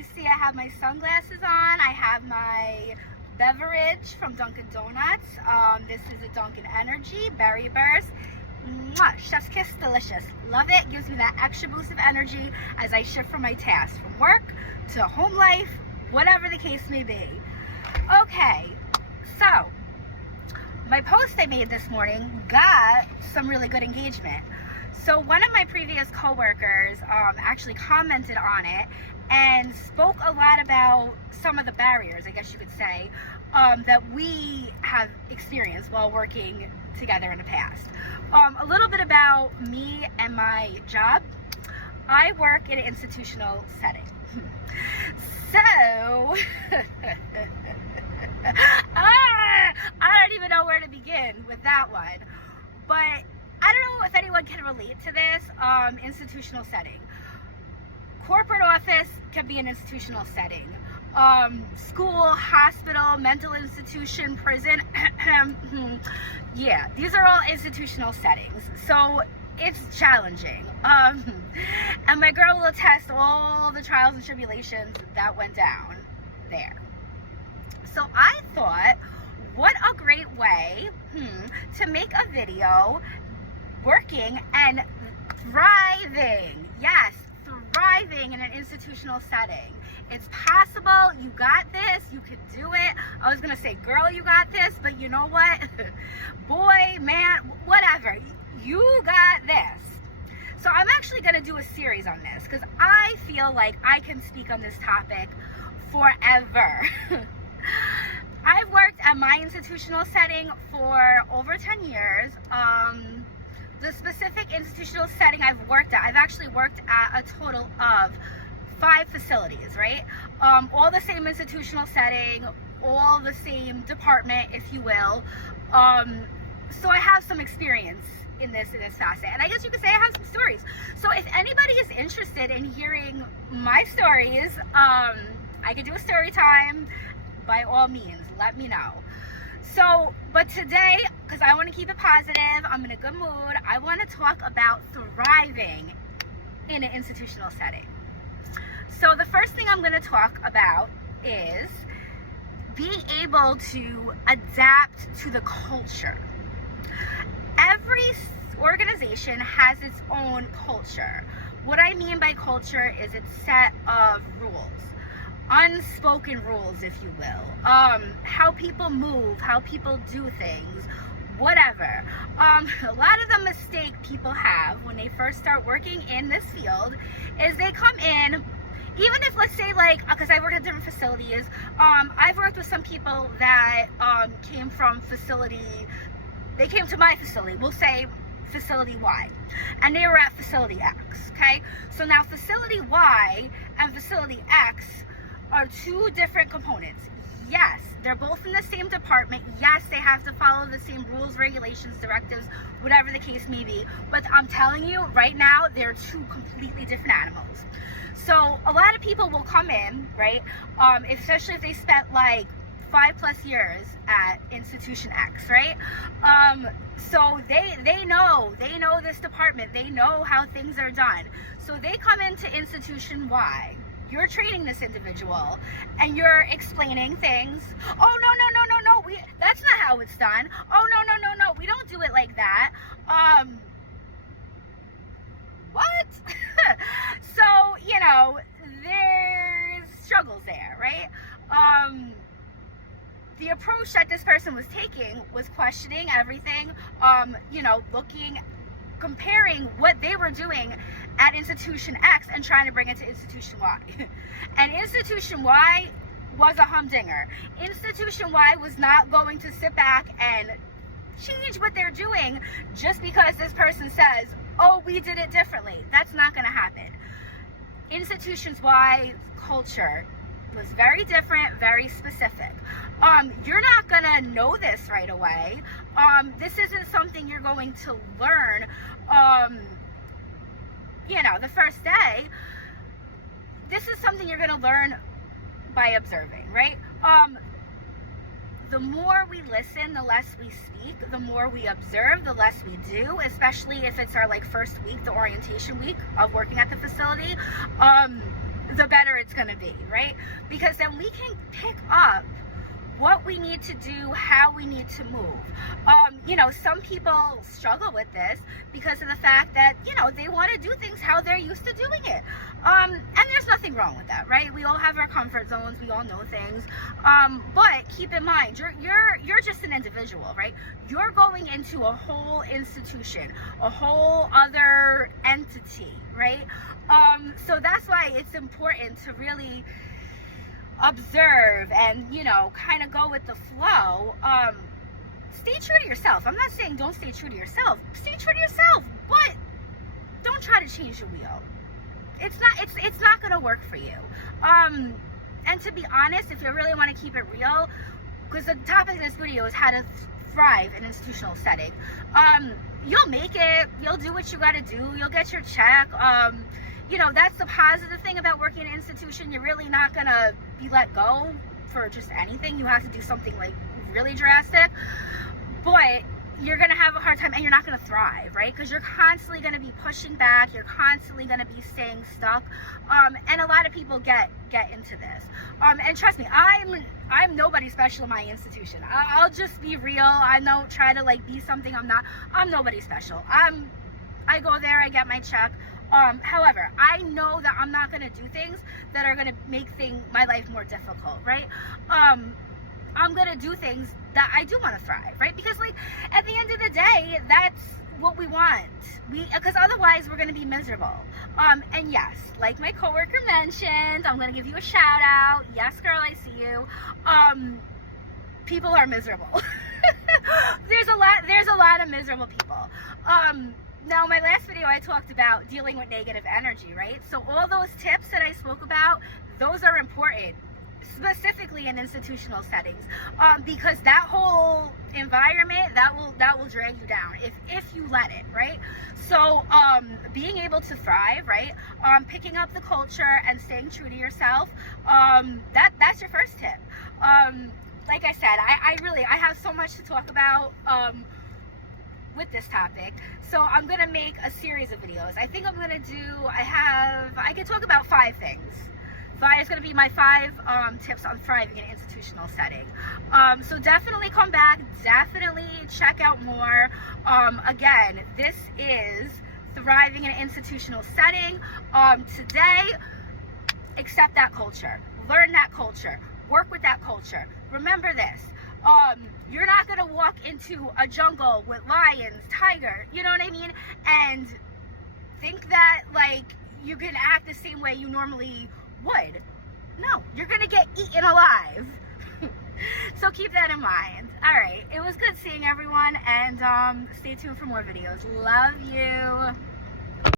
you see, I have my sunglasses on. I have my beverage from Dunkin' Donuts. This is a Dunkin' Energy Berry Burst. Mwah, chef's kiss, delicious. Love it. Gives me that extra boost of energy as I shift from my tasks, from work to home life, whatever the case may be. Okay, so my post I made this morning got some really good engagement. So one of my previous coworkers actually commented on it and spoke a lot about some of the barriers, I guess you could say, that we have experienced while working together in the past. A little bit about me and my job. I work in an institutional setting. So, I don't even know where to begin with that one. But I don't know if anyone can relate to this. Institutional setting. Corporate office can be an institutional setting. School, hospital, mental institution, prison. Yeah, these are all institutional settings. So it's challenging. And my girl will attest all the trials and tribulations that went down there. So I thought, what a great way to make a video working and thriving. Yes, thriving in an institutional setting. It's possible. You got this. You can do it. I was going to say, girl, you got this. But you know what? Boy, man, whatever. You got this. So I'm actually going to do a series on this because I feel like I can speak on this topic forever. I've worked at my institutional setting for over 10 years. The specific institutional setting I've worked at, I've actually worked at a total of 5 facilities, right? All the same institutional setting, all the same department, if you will. So I have some experience in this facet. And I guess you could say I have some stories. So if anybody is interested in hearing my stories, I could do a story time. By all means, let me know. So, but today, because I want to keep it positive, I'm in a good mood, I want to talk about thriving in an institutional setting. So the first thing I'm going to talk about is being able to adapt to the culture. Every organization has its own culture. What I mean by culture is its set of rules. Unspoken rules, if you will. How people move, how people do things, whatever. A lot of the mistake people have when they first start working in this field is they come in, even if, let's say, like, because I work at different facilities, I've worked with some people that came from they came to my facility, we'll say facility Y, and they were at facility X, okay? So now facility Y and facility X are 2 different components. Yes, they're both in the same department. Yes, they have to follow the same rules, regulations, directives, whatever the case may be. But I'm telling you, right now, they're 2 completely different animals. So a lot of people will come in, right? Especially if they spent like 5+ years at institution X, right? So they know this department. They know how things are done. So they come into institution Y. You're training this individual and you're explaining things. Oh, no, that's not how it's done. Oh, no, we don't do it like that. What? So, you know, there's struggles there, right? The approach that this person was taking was questioning everything, comparing what they were doing at institution X and trying to bring it to institution Y. And institution Y was a humdinger. Institution Y was not going to sit back and change what they're doing just because this person says, oh, we did it differently. That's not going to happen. Institutions Y culture was very different, very specific. You're not gonna know this right away. This isn't something you're going to learn, the first day. This is something you're gonna learn by observing, right? The more we listen, the less we speak. The more we observe, the less we do, especially if it's our first week, the orientation week of working at the facility. the better it's going to be, right? Because then we can pick up what we need to do, how we need to move. You know, some people struggle with this because of the fact that, you know, they want to do things how they're used to doing it. And there's nothing wrong with that, right? We all have our comfort zones, we all know things. But keep in mind, you're just an individual, right? You're going into a whole institution, a whole other entity, right? So that's why it's important to really observe and, you know, kind of go with the flow. Stay true to yourself. I'm not saying don't stay true to yourself. Stay true to yourself, but don't try to change the wheel. It's not gonna work for you. And to be honest, if you really want to keep it real, because the topic of this video is how to thrive in an institutional setting, you'll make it. You'll do what you gotta do. You'll get your check. You know, that's the positive thing about working in an institution. You're really not gonna be let go for just anything. You have to do something like really drastic, but you're gonna have a hard time and you're not gonna thrive, right? Because you're constantly gonna be pushing back. You're constantly gonna be staying stuck. And a lot of people get into this. And trust me, I'm nobody special in my institution. I'll just be real. I don't try to like be something I'm not. I'm nobody special. I go there, I get my check. However, I know that I'm not going to do things that are going to make my life more difficult, right? I'm going to do things that I do want to thrive, right? Because like at the end of the day, that's what we want. Because otherwise we're going to be miserable. And yes, like my coworker mentioned, I'm going to give you a shout out. Yes, girl, I see you. People are miserable. There's a lot of miserable people. Now, my last video, I talked about dealing with negative energy, right? So all those tips that I spoke about, those are important, specifically in institutional settings, because that whole environment, that will drag you down if you let it, right? So being able to thrive, right? Picking up the culture and staying true to yourself, that's your first tip. Like I said, I have so much to talk about with this topic, so I'm gonna make a series of videos. I think I'm gonna do, I can talk about 5 things. It's gonna be my 5 tips on thriving in an institutional setting. So definitely come back, definitely check out more. Again, this is thriving in an institutional setting. Today, accept that culture, learn that culture, work with that culture. Remember this. You're not gonna walk into a jungle with lions, tiger, you know what I mean, and think that like you can act the same way you normally would. No, you're gonna get eaten alive. So keep that in mind. All right, it was good seeing everyone, and stay tuned for more videos. Love you.